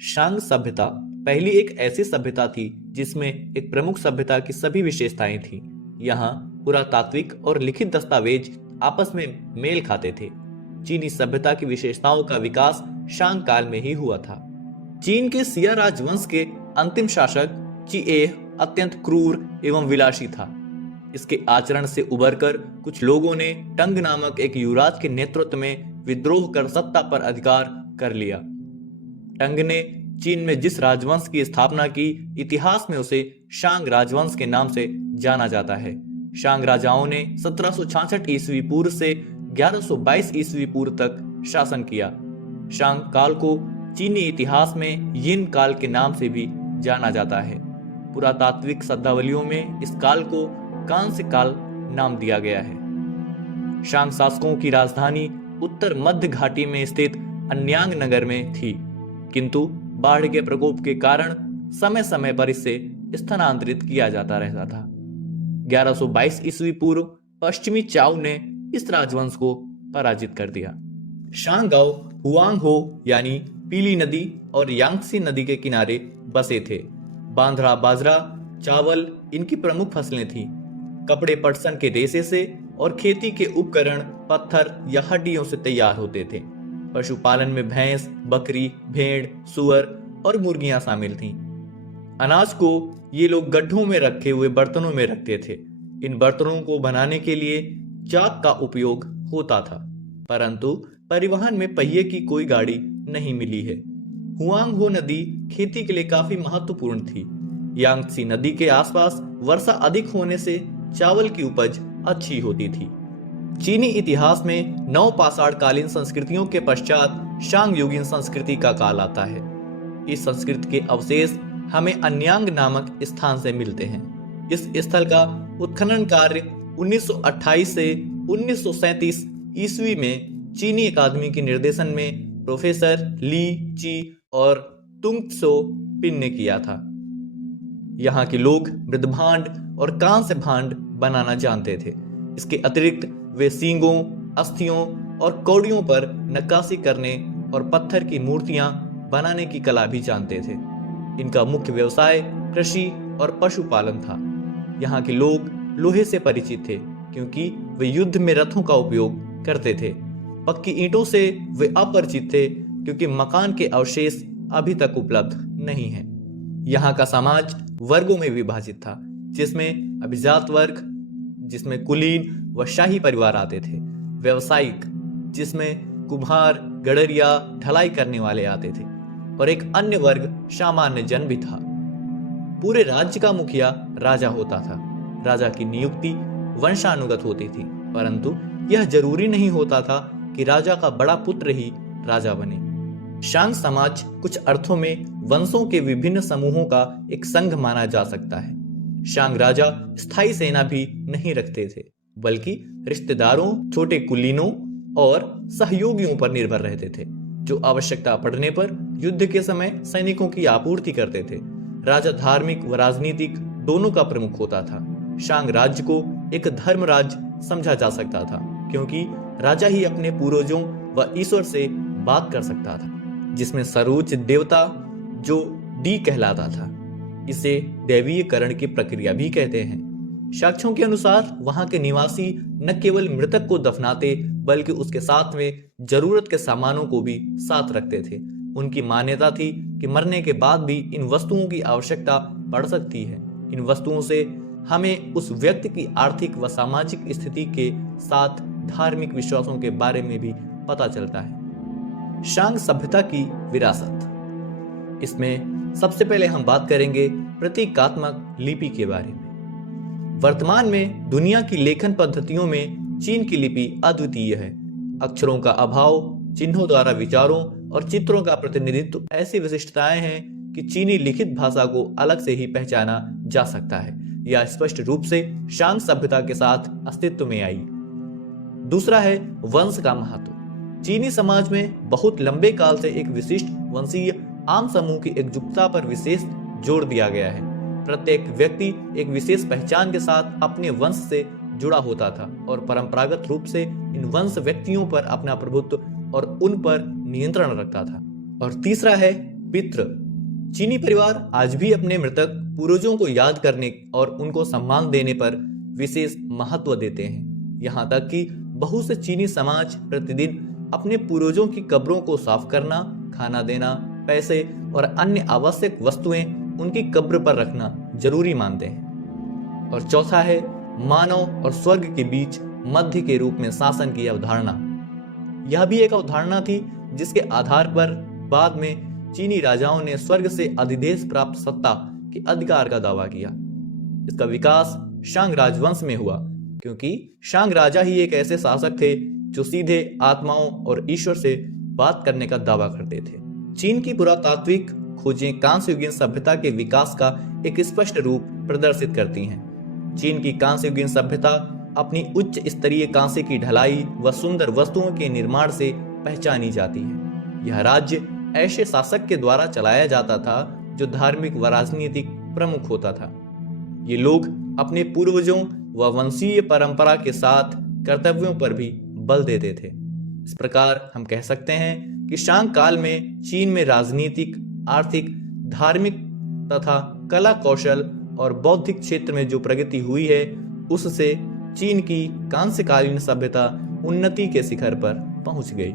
शांग सभ्यता पहली एक ऐसी सभ्यता थी जिसमें एक प्रमुख सभ्यता की सभी विशेषताएं थी। यहाँ पुरातात्विक और लिखित दस्तावेज आपस में मेल खाते थे। चीनी सभ्यता की विशेषताओं का विकास शांग काल में ही हुआ था। चीन के सिया राजवंश के अंतिम शासक चिएह अत्यंत क्रूर एवं विलासी था। इसके आचरण से उबरकर कुछ लोगों ने टंग नामक एक युवराज के नेतृत्व में विद्रोह कर सत्ता पर अधिकार कर लिया। टंग ने चीन में जिस राजवंश की स्थापना की, इतिहास में उसे शांग राजवंश के नाम से जाना जाता है। शांग राजाओं ने 1766 ईस्वी पूर्व से 1122 ईस्वी पूर्व तक शासन किया। शांग काल को चीनी इतिहास में यिन काल के नाम से भी जाना जाता है। पुरातात्विक शब्दावलियों में इस काल को कांस्य काल नाम दिया गया है। शांग शासकों की राजधानी उत्तर मध्य घाटी में स्थित अन्यांग नगर में थी, किंतु बाढ़ के प्रकोप के कारण समय समय पर इसे स्थानांतरित किया जाता रहता था। 1122 ईस्वी पूर्व पश्चिमी चाउ ने इस राजवंश को पराजित कर दिया। शांगाओ हुआंगहो यानी पीली नदी और यांगत्से नदी के किनारे बसे थे। बांद्रा, बाजरा, चावल इनकी प्रमुख फसलें थीं। कपड़े पटसन के रेशे से और खेती के उपकरण पत्थर या हड्डियों से तैयार होते थे। पशुपालन में भैंस, बकरी, भेड़, सुअर और मुर्गियां शामिल थीं। अनाज को ये लोग गड्ढों में रखे हुए बर्तनों में रखते थे। इन बर्तनों को बनाने के लिए चाक का उपयोग होता था, परंतु परिवहन में पहिए की कोई गाड़ी नहीं मिली है। हुआंगहो नदी खेती के लिए काफी महत्वपूर्ण थी। यांगत्से नदी के आसपास वर्षा अधिक होने से चावल की उपज अच्छी होती थी। चीनी इतिहास में नवपाषाण कालीन संस्कृतियों के पश्चात शांग युगीन संस्कृति का काल आता है। इस संस्कृति के अवशेष हमें अन्यांग नामक स्थान से मिलते हैं। इस स्थल का उत्खनन कार्य 1928 से 1937 ईस्वी में चीनी अकादमी के निर्देशन में प्रोफेसर ली ची और तुंग त्सो पिन ने किया था। यहाँ के लोग मृदभांड और कांस्य भांड बनाना जानते थे। इसके अतिरिक्त वे सींगों, अस्थियों और कौड़ियों पर नक्काशी करने और पत्थर की मूर्तियां बनाने की कला भी जानते थे। इनका मुख्य व्यवसाय कृषि और पशुपालन था। यहाँ के लोग लोहे से परिचित थे क्योंकि वे युद्ध में रथों का उपयोग करते थे। पक्की ईंटों से वे अपरिचित थे क्योंकि मकान के अवशेष अभी तक उपलब्ध नहीं हैं। यहाँ का समाज वर्गों में विभाजित था, जिसमें अभिजात वर्ग, जिसमें कुलीन व शाही परिवार आते थे, व्यवसायिक, जिसमें कुम्हार, गडरिया, ढलाई करने वाले आते थे, और एक अन्य वर्ग सामान्य जन भी था। पूरे राज्य का मुखिया राजा होता था। राजा की नियुक्ति वंशानुगत होती थी, परंतु यह जरूरी नहीं होता था कि राजा का बड़ा पुत्र ही राजा बने। शांग समाज कुछ अर्थों में वंशों के विभिन्न समूहों का एक संघ माना जा सकता है। शांग राजा स्थायी सेना भी नहीं रखते थे, बल्कि रिश्तेदारों, छोटे कुलीनों और सहयोगियों पर निर्भर रहते थे, जो आवश्यकता पड़ने पर युद्ध के समय सैनिकों की आपूर्ति करते थे। राजा धार्मिक व राजनीतिक दोनों का प्रमुख होता था। शांग राज्य को एक धर्म राज्य समझा जा सकता था, क्योंकि राजा ही अपने पूर्वजों व ईश्वर से बात कर सकता था, जिसमें सर्वोच्च देवता जो डी कहलाता था। इसे दैवीयकरण की प्रक्रिया भी कहते हैं। साक्ष्यों के अनुसार वहां के निवासी न केवल मृतक को दफनाते, बल्कि उसके साथ में जरूरत के सामानों को भी साथ रखते थे। उनकी मान्यता थी कि मरने के बाद भी इन वस्तुओं की आवश्यकता पड़ सकती है। इन वस्तुओं से हमें उस व्यक्ति की आर्थिक व सामाजिक स्थिति के साथ धार्मिक विश्वासों के बारे में भी पता चलता है। शांग सभ्यता की विरासत, इसमें सबसे पहले हम बात करेंगे प्रतीकात्मक लिपि के बारे में। वर्तमान में दुनिया की लेखन पद्धतियों में चीन की लिपि अद्वितीय है। अक्षरों का अभाव, चिन्हों द्वारा विचारों और चित्रों का प्रतिनिधित्व ऐसी विशिष्टताएं हैं कि चीनी लिखित भाषा को अलग से ही पहचाना जा सकता है। यह स्पष्ट रूप से शांग सभ्यता के साथ अस्तित्व में आई। दूसरा है वंश का महत्व। चीनी समाज में बहुत लंबे काल से एक विशिष्ट वंशीय आम समूह की एकजुटता पर विशेष जोर दिया गया है। प्रत्येक व्यक्ति एक विशेष पहचान के साथ अपने वंश से जुड़ा होता था और परंपरागत रूप से इन वंश व्यक्तियों पर अपना प्रभुत्व और उन पर नियंत्रण रखता था। और तीसरा है पितृ। चीनी परिवार आज भी अपने मृतक पूर्वजों को याद करने और उनको सम्मान देने पर विशेष महत्व देते हैं। यहाँ तक कि बहुत से चीनी समाज प्रतिदिन अपने पूर्वजों की कब्रों को साफ करना, खाना देना, पैसे और अन्य आवश्यक वस्तुएं उनकी कब्र पर रखना जरूरी मानते हैं। और चौथा है मानव और स्वर्ग के बीच मध्य के रूप में शासन की अवधारणा। यह भी एक अवधारणा थी जिसके आधार पर बाद में चीनी राजाओं ने स्वर्ग से अधिदेश प्राप्त सत्ता के अधिकार का दावा किया। इसका विकास शांग राजवंश में हुआ, क्योंकि शांग राजा ही एक ऐसे शासक थे जो सीधे आत्माओं और ईश्वर से बात करने का दावा करते थे। चीन की पुरातात्विक खोजें कांस्य युगीन सभ्यता के विकास का एक स्पष्ट रूप प्रदर्शित करती हैं। चीन की कांस्य युगीन सभ्यता अपनी उच्च स्तरीय कांसे की ढलाई व सुंदर वस्तुओं के निर्माण से पहचानी जाती है। यह राज्य ऐसे शासक के द्वारा चलाया जाता था जो धार्मिक व राजनीतिक प्रमुख होता था। ये लोग अपने पूर्वजों व वंशीय परंपरा के साथ कर्तव्यों पर भी बल देते थे। इस प्रकार हम कह सकते हैं कि शांग काल में चीन में राजनीतिक, आर्थिक, धार्मिक तथा कला कौशल और बौद्धिक क्षेत्र में जो प्रगति हुई है, उससे चीन की कांस्यकालीन सभ्यता उन्नति के शिखर पर पहुंच गई।